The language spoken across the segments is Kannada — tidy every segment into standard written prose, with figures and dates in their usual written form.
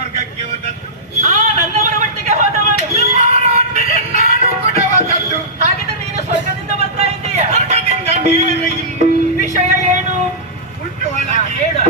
ಸ್ವರ್ಗಕ್ಕೆ ಹೋದದ್ದು. ನನ್ನವರ ಒಟ್ಟಿಗೆ ಹೋದವನು. ನಿಮ್ಮವರ ಒಟ್ಟಿಗೆ ನಾನು ಕೂಡ ಹೋದದ್ದು. ಹಾಗಿದ್ರೆ ನೀನು ಸ್ವರ್ಗದಿಂದ ಬರ್ತಾ ಇದ್ದೀಯ. ಸ್ವರ್ಗದಿಂದ ನೇರ ಇಲ್ಲಿ. ವಿಷಯ ಏನು ಉಂಟು ಒಳಗೆ. ಹೇಳು.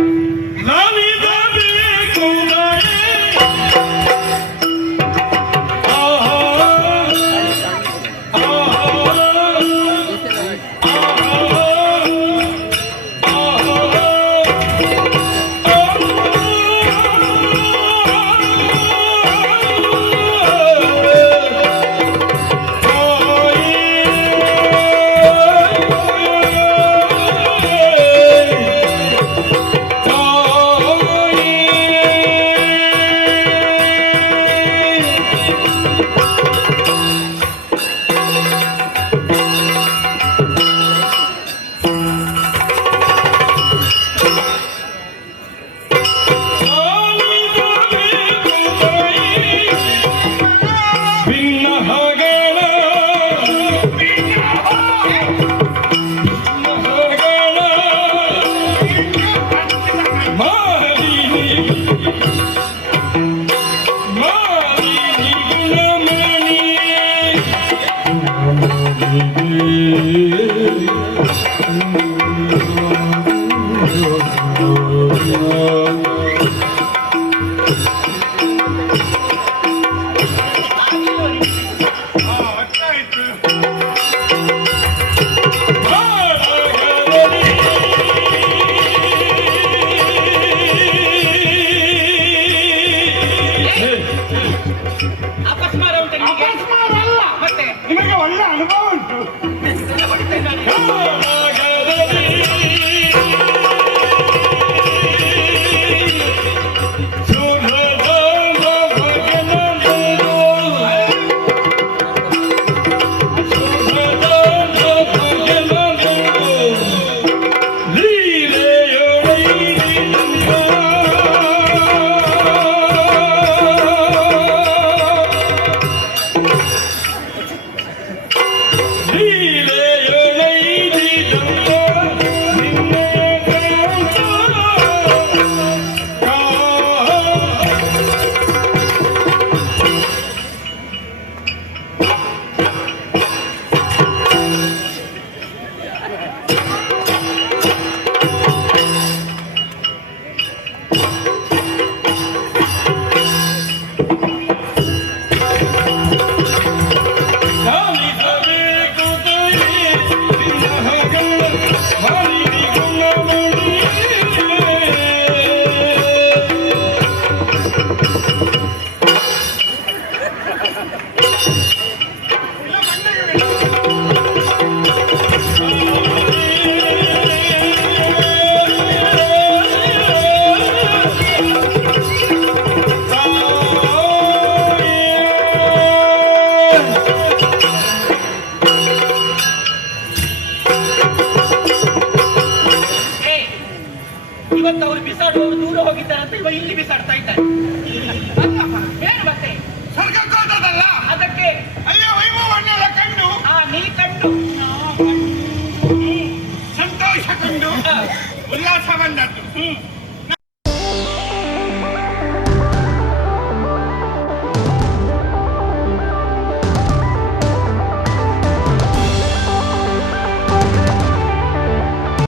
ನಿಮಗೆ ಒಳ್ಳೆ ಅನುಭವ ಉಂಟು. ಇವತ್ತು ಅವರು ಬಿಸಾಡುವವರು ದೂರ ಹೋಗಿದ್ದಾರಂತ ಇವ ಇಲ್ಲಿ ಬಿಸಾಡ್ತಾ ಇದ್ದಾರೆ. ಏನು ಮತ್ತೆ ಸ್ವರ್ಗಕ್ಕೆ ಹೋದದಲ್ಲ ಅದಕ್ಕೆ ಅಯ್ಯೋ ವೈಭವನ್ನೆಲ್ಲ ಕಂಡು ನೀ ಕಂಡು ಸಂತೋಷ ಕಂಡು ಉಲ್ಲಾಸ ಬಂದದ್ದು.